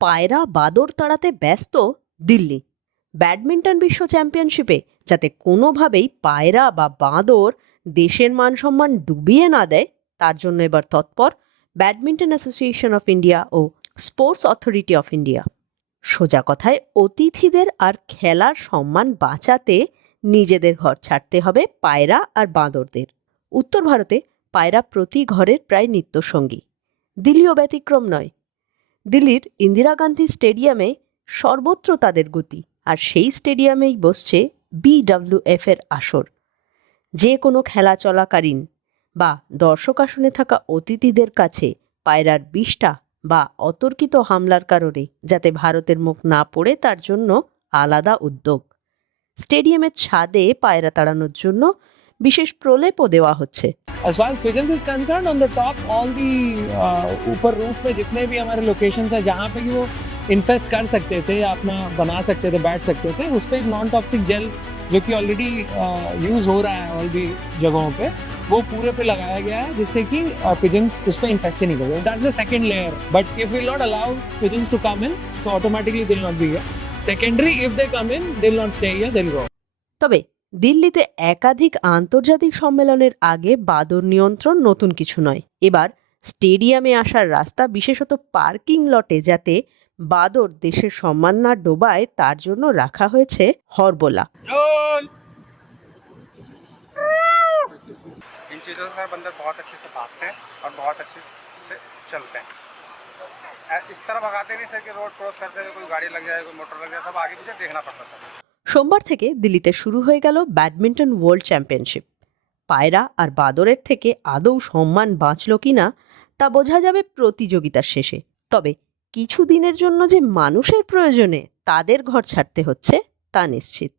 পায়রা বাদর তাড়াতে ব্যস্ত দিল্লি। ব্যাডমিন্টন বিশ্ব চ্যাম্পিয়নশিপে যাতে কোনোভাবেই পায়রা বা বাঁদর দেশের মান সম্মান ডুবিয়ে না দেয়, তার জন্য এবার তৎপর ব্যাডমিন্টন অ্যাসোসিয়েশন অফ ইন্ডিয়া ও স্পোর্টস অথরিটি অফ ইন্ডিয়া। সোজা কথায় অতিথিদের আর খেলার সম্মান বাঁচাতে নিজেদের ঘর ছাড়তে হবে পায়রা আর বাঁদরদের। উত্তর ভারতে পায়রা প্রতি ঘরের প্রায় নিত্যসঙ্গী। দিল্লিও ব্যতিক্রম নয়। দিল্লির ইন্দিরা গান্ধী স্টেডিয়ামে সর্বত্র তাদের গতি, আর সেই স্টেডিয়ামেই বসছে BWF এর আসর। যে কোনো খেলা চলাকালীন বা দর্শক আসনে থাকা অতিথিদের কাছে পায়রার বিষ্ঠা বা অতর্কিত হামলার কারণে যাতে ভারতের মুখ না পড়ে তার জন্য আলাদা উদ্যোগ। স্টেডিয়ামের ছাদে পায়রা তাড়ানোর জন্য বিশেষ প্রলেপও দেওয়া হচ্ছে। As far as pigeons is concerned, on the top, all the ऊपर रूफ में जितने भी हमारे लोकेशंस है जहाँ पे वो इन्फेस्ट कर सकते थे, अपना बना सकते थे, बैठ सकते थे, उस पर एक नॉन टॉक्सिक जेल जो कि ऑलरेडी यूज हो रहा है ऑल भी जगहों पे, वो पूरे पे लगाया गया है जिससे कि पिजन्स उस पर इन्फेस्ट ही नहीं करेंगे। That's the second layer, but if we not allow pigeons to come in, तो automatically they will not be here. Secondary, if they come in, they will not stay here, they will go. তবে দিল্লিতে একাধিক আন্তর্জাতিক সম্মেলনের আগে বাদর নিয়ন্ত্রণ নতুন কিছু নয়। এবার স্টেডিয়ামে আসার রাস্তা, বিশেষত পার্কিং লটে যাতে বাদর দেশের সম্মান না ডোবায় তার জন্য রাখা হয়েছে হরবোলা। इन चीज़ों से बंदर बहुत अच्छे से भागते हैं और बहुत अच्छे से चलते हैं। इस तरह भगाते नहीं सर कि रोड क्रॉस करते हुए कोई गाड़ी लग जाए, कोई मोटर लग जाए, सब आगे पीछे देखना पड़ता था। সোমবার থেকে দিল্লিতে শুরু হয়ে গেল ব্যাডমিন্টন ওয়ার্ল্ড চ্যাম্পিয়নশিপ। পায়রা আর বাদরের থেকে আদৌ সম্মান বাঁচল কিনা তা বোঝা যাবে প্রতিযোগিতার শেষে। তবে কিছু দিনের জন্য যে মানুষের প্রয়োজনে তাদের ঘর ছাড়তে হচ্ছে তা নিশ্চিত।